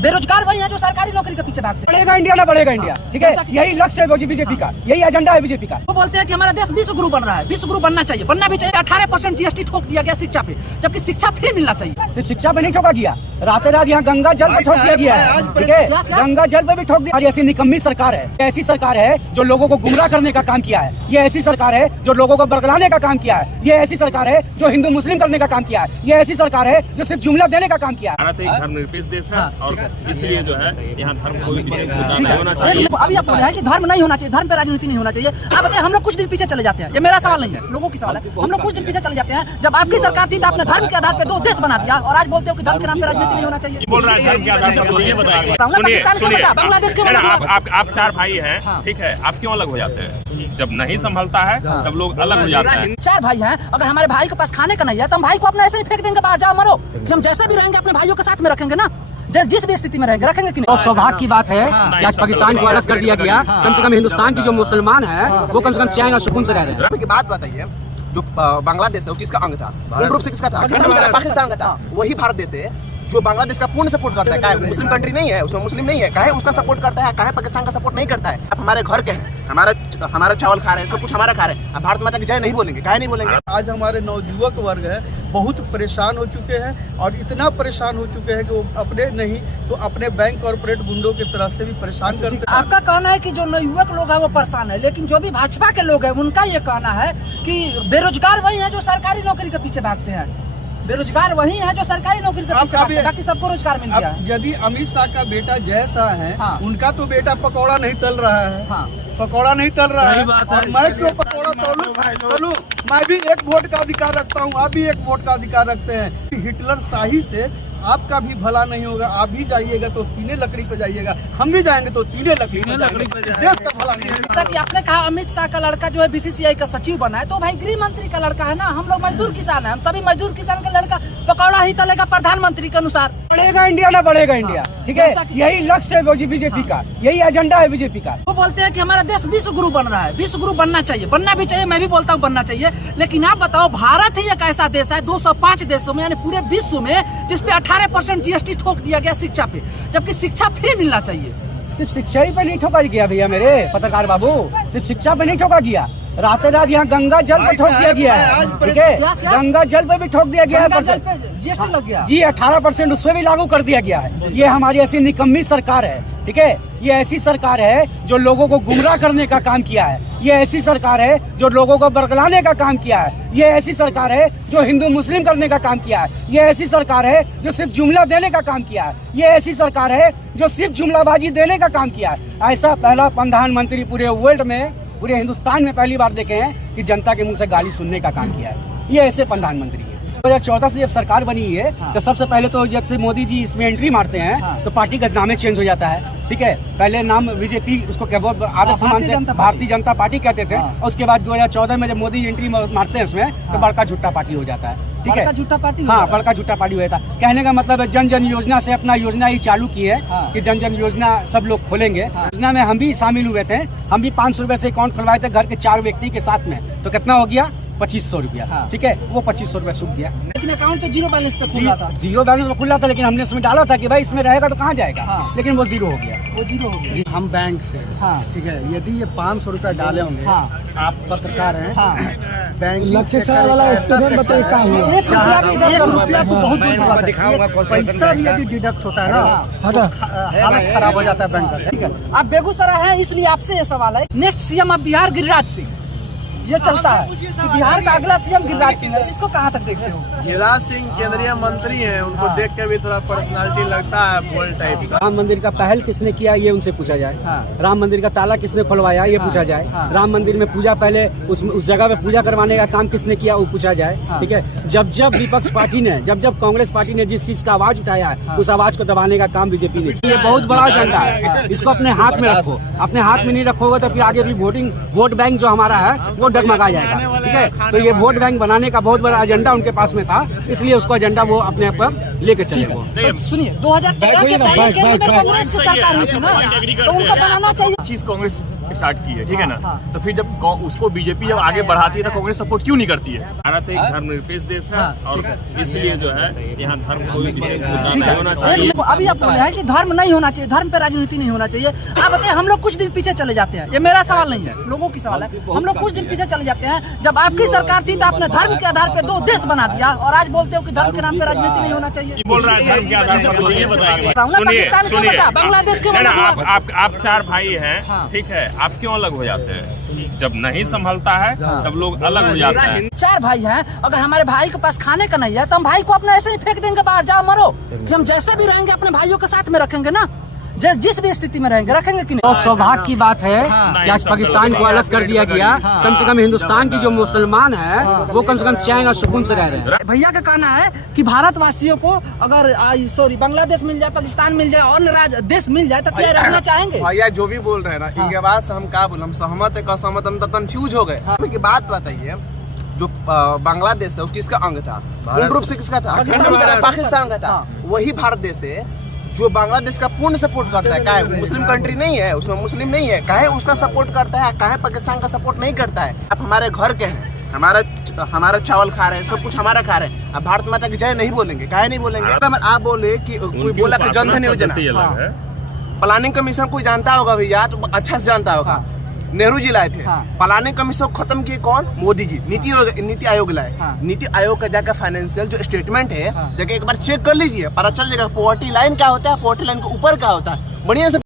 बेरोजगार वही है जो सरकारी नौकरी के पीछे भागते हैं। बढ़ेगा इंडिया ना बढ़ेगा इंडिया, ठीक है, यही लक्ष्य है बीजेपी का, यही एजेंडा है बीजेपी का। वो बोलते हैं कि हमारा देश विश्व गुरु बन रहा है, विश्व गुरु बनना चाहिए, बनना भी चाहिए। 18% GST ठोक दिया गया शिक्षा पे, जबकि शिक्षा फ्री मिलना चाहिए। सिर्फ शिक्षा पे नहीं ठोका गया, रातों रात यहाँ गंगा जल पे ठोक दिया गया है, ठीक है, गंगा जल पे भी ठोक दिया। ऐसी निकम्मी सरकार है, ऐसी सरकार है जो लोगों को गुमराह करने का काम किया है, ये ऐसी सरकार है जो लोगों को बरगलाने का काम किया है, ये ऐसी सरकार है जो हिंदू मुस्लिम करने का काम किया है, ये ऐसी सरकार है जो सिर्फ जुमला देने का काम किया है। भारत एक धर्मनिरपेक्ष देश है और इसलिए जो है यहाँ धर्म को विशेष मुद्दा नहीं होना चाहिए। अभी आप बोल रहे हैं कि धर्म नहीं होना चाहिए, धर्म पे राजनीति नहीं होना चाहिए। आप बताइए, हम लोग कुछ दिन पीछे चले जाते हैं, ये मेरा सवाल नहीं है, लोगों की सवाल है। हम लोग कुछ दिन पीछे चले जाते हैं, जब आपकी सरकार थी तो आपने धर्म के आधार पर 2 देश बना दिया और आज बोलते हो कि धर्म के नाम पर राजनीति नहीं होना चाहिए। बोल रहा है धर्म के आधार पर, ये बताइए। बांग्लादेश के आप 4 भाई हैं, ठीक है, आप क्यों अलग हो जाते हैं? जब नहीं संभलता है तब लोग अलग हो जाते हैं। 4 भाई हैं, अगर हमारे भाई के पास खाने का नहीं है तो हम भाई को अपना ऐसे ही फेंक देंगे, बाहर जाओ मरो। कि हम जैसे भी रहेंगे अपने भाइयों के साथ में रखेंगे ना, जिस भी स्थिति में रहेंगे रखेंगे कि नहीं। सौभाग्य की बात है कि आज पाकिस्तान को अलग कर दिया गया, कम से कम हिंदुस्तान की जो मुसलमान है वो कम से कम चैन और सुकून से रह रहे हैं। बात बताइए, जो बांग्लादेश है वो किसका अंग था? पूर्ण रूप से किसका था? पाकिस्तान का था। वही भारत देश है जो बांग्लादेश का पूर्ण सपोर्ट करता है। क्या है? मुस्लिम कंट्री नहीं है, उसमें मुस्लिम नहीं है, काहे उसका सपोर्ट करता है, काहे पाकिस्तान का सपोर्ट नहीं करता है? आप हमारे घर के हैं, हमारा चावल खा रहे हैं, सब कुछ हमारा खा रहे हैं, आप भारत माता की जय नहीं बोलेंगे, काहे नहीं बोलेंगे? आज हमारे नवयुवक वर्ग है बहुत परेशान हो चुके हैं और इतना परेशान हो चुके हैं कि वो अपने नहीं तो अपने बैंक कॉर्पोरेट गुंडों की तरह से भी परेशान करते हैं। आपका कहना है कि जो नवयुवक लोग हैं वो परेशान है, लेकिन जो भी भाजपा के लोग हैं उनका ये कहना है कि बेरोजगार वही है जो सरकारी नौकरी के पीछे भागते हैं। बेरोजगार वही है जो सरकारी नौकरी के पीछे भागते हैं, बाकी सबको रोजगार मिल गया है। यदि अमित शाह का बेटा जय शाह है, उनका तो बेटा पकौड़ा नहीं तल रहा है, पकौड़ा नहीं तल रहा है, और मैं क्यों पकौड़ा तलूं? मैं भी एक वोट का अधिकार रखता हूँ, आप भी एक वोट का अधिकार रखते हैं। हिटलर शाही से आपका भी भला नहीं होगा। आप भी जाइएगा तो तीने लकड़ी पे जाइएगा, हम भी जाएंगे तो तीने लकड़ी पे देश का भला नहीं होगा। सर, आपने कहा अमित शाह का लड़का जो है BCCI का सचिव बना है, तो भाई गृह मंत्री का लड़का है ना। हम लोग मजदूर किसान हैं, हम सभी मजदूर किसान का लड़का पकौड़ा ही तलेगा प्रधानमंत्री के अनुसार। बढ़ेगा इंडिया ना बढ़ेगा इंडिया, ठीक है, यही लक्ष्य है बीजेपी का, यही एजेंडा है बीजेपी का। वो बोलते हैं कि हमारा देश विश्व गुरु बन रहा है, विश्व गुरु बनना चाहिए, बनना भी चाहिए, मैं भी बोलता हूँ बनना चाहिए। लेकिन आप बताओ, भारत ही एक ऐसा देश है 205 देशों में, यानी पूरे विश्व में, जिसपे 18% GST ठोक दिया गया शिक्षा पे, जबकि शिक्षा फ्री मिलना चाहिए। सिर्फ शिक्षा ही पे नहीं ठोका गया भैया मेरे पत्रकार बाबू, सिर्फ शिक्षा पे नहीं ठोका गया, रातों रात यहाँ गंगा जल पे ठोक दिया गया है, ठीक है, गंगा जल पे भी ठोक दिया गया है। GST लग गया जी, 18% उस पर भी लागू कर दिया गया है। ये हमारी ऐसी निकम्मी सरकार है, ठीक है, ये ऐसी सरकार है जो लोगों को गुमराह करने का काम किया है, ये ऐसी सरकार है जो लोगों को बरगलाने का काम किया है, ये ऐसी सरकार है जो हिंदू मुस्लिम करने का काम किया है, ये ऐसी सरकार है जो सिर्फ जुमला देने का काम किया है, ये ऐसी सरकार है जो सिर्फ जुमलाबाजी देने का काम किया है। ऐसा पहला प्रधानमंत्री पूरे वर्ल्ड में, पूरे हिंदुस्तान में पहली बार देखे हैं कि जनता के मुंह से गाली सुनने का काम किया है। ये ऐसे प्रधानमंत्री है। 2014 से जब सरकार बनी है तो सबसे पहले तो जब से मोदी जी इसमें एंट्री मारते हैं तो पार्टी का नाम चेंज हो जाता है, ठीक है। पहले नाम बीजेपी, उसको बहुत आदर सम्मान से भारतीय जनता पार्टी कहते थे, और उसके बाद 2014 में जब मोदी एंट्री मारते हैं उसमें तो बड़का झूठा पार्टी हो जाता है, ठीक है, झूठा पार्टी। हाँ, बड़का झूठा पार्टी हुआ था। कहने का मतलब है जन जन योजना से अपना योजना ही चालू की है कि जन जन योजना सब लोग खोलेंगे। योजना में हम भी शामिल हुए थे, हम भी 500 रुपए से अकाउंट खुलवाए थे घर के 4 व्यक्ति के साथ में, तो कितना हो गया? 2500 रुपया, ठीक है, वो 2500 रुपया सूख दिया। लेकिन अकाउंट तो जीरो बैलेंस पे खुला था, जीरो बैलेंस पे खुला था, लेकिन हमने इसमें डाला था कि भाई इसमें रहेगा तो कहाँ जाएगा, लेकिन वो जीरो हो गया, वो जीरो हो गया। जी, हम बैंक से, ठीक है, यदि ये 500 रुपया डाले होंगे, आप पत्रकार हैं, बैंक वाला ₹1 तो बहुत दूर बात है, पैसा भी यदि डिडक्ट होता है ना, हालत खराब हो जाता है बैंक का। ठीक है, आप बेगूसराय हैं इसलिए आपसे ये सवाल है, नेक्स्ट सीएम अब बिहार गिरिराज सिंह, ये चलता है कि बिहार का अगला सीएम गिरिराज सिंह है, इसको कहाँ तक देखते हो? गिरिराज सिंह केंद्रीय मंत्री हैं, उनको देख के भी थोड़ा पर्सनालिटी लगता है, बोल्ड टाइप का। राम मंदिर का पहल किसने किया ये उनसे पूछा जाए, राम मंदिर का ताला किसने खुलवाया ये पूछा जाए, राम मंदिर में पूजा पहले उस जगह पे पूजा करवाने का काम किसने किया वो पूछा जाए, ठीक है। जब जब विपक्ष पार्टी ने, जब कांग्रेस पार्टी ने जिस चीज का आवाज उठाया है उस आवाज को दबाने का काम बीजेपी ने। ये बहुत बड़ा एजेंडा है, इसको अपने हाथ में रखो, अपने हाथ में नहीं रखोगे तो फिर आगे भी वोट बैंक जो हमारा है वो डगमगा जाएगा, ठीक है। तो ये वोट बैंक बनाने का बहुत बड़ा एजेंडा उनके पास में था, इसलिए उसको एजेंडा वो अपने आप पर लेके चले। वो सुनिए, 2013 के पहले केंद्र में कांग्रेस की सरकार हुई थी ना, तो उनका बनाना चाहिए। चीज कांग्रेस स्टार्ट की है, ठीक है ना। तो फिर जब उसको बीजेपी जब आगे बढ़ाती है तो कांग्रेस सपोर्ट क्यों नहीं करती है? भारत एक धर्मनिरपेक्ष देश है और इसलिए जो है यहाँ धर्म कोई विशेष मुद्दा नहीं होना चाहिए। अभी आप बोले हैं कि धर्म नहीं होना चाहिए, धर्म पे राजनीति नहीं होना चाहिए। आप बताइए, हम लोग कुछ दिन पीछे चले जाते हैं, ये मेरा सवाल नहीं है, लोगों की सवाल है। हम लोग कुछ दिन पीछे चले जाते हैं, जब आपकी सरकार थी तो आपने धर्म के आधार पे 2 देश बना दिया और आज बोलते हो कि धर्म के नाम पे राजनीति नहीं होना चाहिए। बोल रहा है धर्म के आधार पर, ये बताइए। पाकिस्तान क्यों बना, बांग्लादेश क्यों बना? आप 4 भाई हैं, ठीक है, आप क्यों अलग हो जाते हैं? जब नहीं संभलता है तब लोग अलग हो जाते हैं। 4 भाई हैं, अगर हमारे भाई के पास खाने का नहीं है तो हम भाई को अपना ऐसे ही फेंक देंगे बाहर, जाओ मरो। कि हम जैसे भी रहेंगे अपने भाइयों के साथ में रखेंगे ना, जिस भी स्थिति में रहेंगे, रखेंगे कि नहीं? बहुत सौभाग्य की बात है कि आज पाकिस्तान को अलग कर दिया गया। कम से कम हिंदुस्तान की जो मुसलमान है वो कम से कम चैन और सुकून से रह रहे हैं। भैया का कहना है कि भारतवासियों को अगर बांग्लादेश मिल जाए, पाकिस्तान मिल जाए, और देश मिल जाए तो क्या रहना चाहेंगे? भैया जो भी बोल रहे हैं ना, इनके बात से हम क्या बोले, हम सहमत है, असहमत, हम तो कंफ्यूज हो गए। की बात बताइए, जो बांग्लादेश है वो किसका अंग था? पूर्ण रूप से किसका था? पाकिस्तान का था। वही भारत देश है जो बांग्लादेश का पूर्ण सपोर्ट करता है। काहे मुस्लिम कंट्री नहीं है, उसमें मुस्लिम नहीं है, काहे उसका सपोर्ट करता है, काहे पाकिस्तान का सपोर्ट नहीं करता है? आप हमारे घर के हैं, हमारा चावल खा रहे हैं, सब कुछ हमारा खा रहे हैं, आप भारत माता की जय नहीं बोलेंगे? काहे नहीं बोलेंगे? आप बोले कि कोई बोला कि जनधन योजना, प्लानिंग कमीशन कोई जानता होगा भैया, तो अच्छा से जानता होगा। नेहरू जी लाए थे प्लानिंग कमीशन, खत्म किए कौन? मोदी जी। नीति आयोग लाए। नीति आयोग का जाकर फाइनेंशियल जो स्टेटमेंट है जाके एक बार चेक कर लीजिए, पता चल जाएगा पॉवर्टी लाइन क्या होता है, पॉवर्टी लाइन के ऊपर क्या होता है। बढ़िया से